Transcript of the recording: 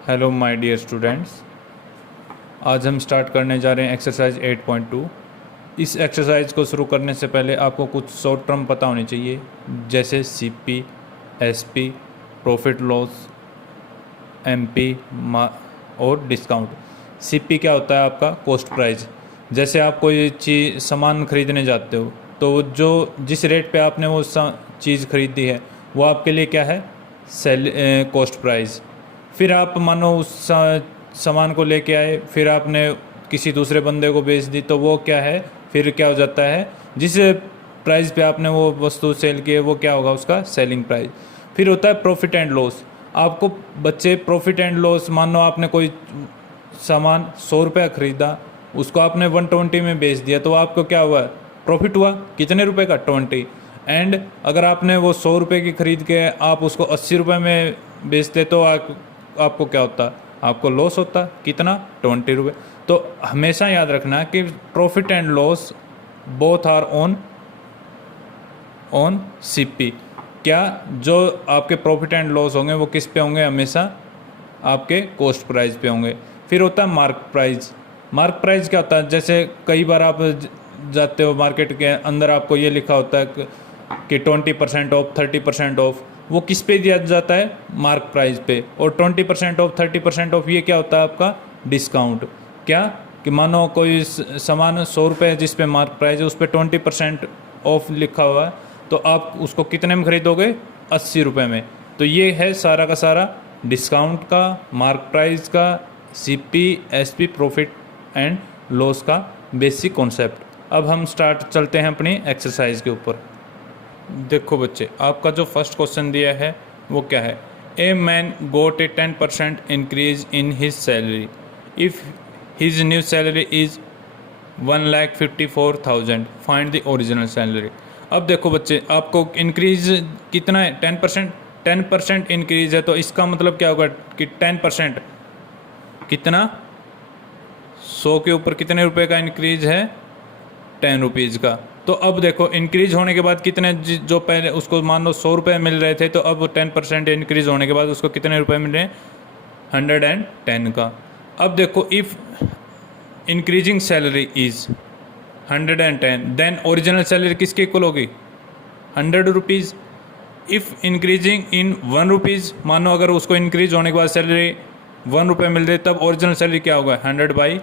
Hello my dear students, आज हम start करने जा रहे हैं एक्सरसाइज 8.2। इस एक्सरसाइज को शुरू करने से पहले आपको कुछ शॉर्ट टर्म पता होनी चाहिए, जैसे CP, SP, profit loss, MP और डिस्काउंट। सीपी क्या होता है? आपका कॉस्ट प्राइस। जैसे आप कोई चीज़ सामान खरीदने जाते हो तो जो जिस रेट पे आपने वो चीज़ खरीदी है वो आपके लिए क्या है? Cost price. फिर आप मानो उस सामान को लेके आए, फिर आपने किसी दूसरे बंदे को बेच दी तो वो क्या है? फिर क्या हो जाता है? जिस प्राइस पे आपने वो वस्तु सेल की है वो क्या होगा? उसका सेलिंग प्राइस। फिर होता है प्रॉफिट एंड लॉस। आपको बच्चे प्रॉफिट एंड लॉस, मान लो आपने कोई सामान 100 रुपये खरीदा, उसको आपने 120 में बेच दिया तो आपको क्या हुआ? प्रॉफिट हुआ। कितने रुपए का? 20। एंड अगर आपने वो 100 रुपये की खरीद के आप उसको 80 रुपये में बेचते तो आपको क्या होता? आपको लॉस होता। कितना? 20 रुपये। तो हमेशा याद रखना कि profit and loss both are on CP. क्या जो आपके प्रॉफिट एंड लॉस होंगे वो किस पे होंगे? हमेशा आपके कॉस्ट प्राइस पे होंगे। फिर होता है मार्क प्राइस। मार्क प्राइस क्या होता है? जैसे कई बार आप जाते हो मार्केट के अंदर, आपको ये लिखा होता है कि 20% ऑफ, 30% ऑफ। वो किस पे दिया जाता है? मार्क प्राइस पे। और 20% ऑफ, 30% ऑफ ये क्या होता है? आपका डिस्काउंट। क्या कि मानो कोई सामान 100 रुपये जिस पे मार्क प्राइस है उस पर 20% ऑफ लिखा हुआ है तो आप उसको कितने में खरीदोगे? 80 रुपये में। तो ये है सारा का सारा डिस्काउंट का, मार्क प्राइस का, CP, SP, profit and loss का बेसिक कॉन्सेप्ट। अब हम चलते हैं अपनी एक्सरसाइज के ऊपर। देखो बच्चे, आपका जो फर्स्ट क्वेश्चन दिया है वो क्या है? A man got a 10% increase in his salary if his new salary is 1,54,000, find the original salary. अब देखो बच्चे, आपको इंक्रीज कितना है? 10%। 10% इंक्रीज है तो इसका मतलब क्या होगा कि 10% कितना? 100 के ऊपर कितने रुपए का इंक्रीज है? 10 रुपीज़ का। तो अब देखो, इंक्रीज होने के बाद कितने, जो पहले उसको मान लो 100 रुपये मिल रहे थे तो अब 10% इंक्रीज होने के बाद उसको कितने रुपए मिल रहे हैं? 110 का। अब देखो, if increasing salary is 110, then original salary किसके इक्वल होगी? 100 rupees. If increasing in 1 rupees, मानो अगर उसको इंक्रीज होने के बाद सैलरी 1 रुपये मिल रही तब ओरिजिनल सैलरी क्या होगा? 100/10।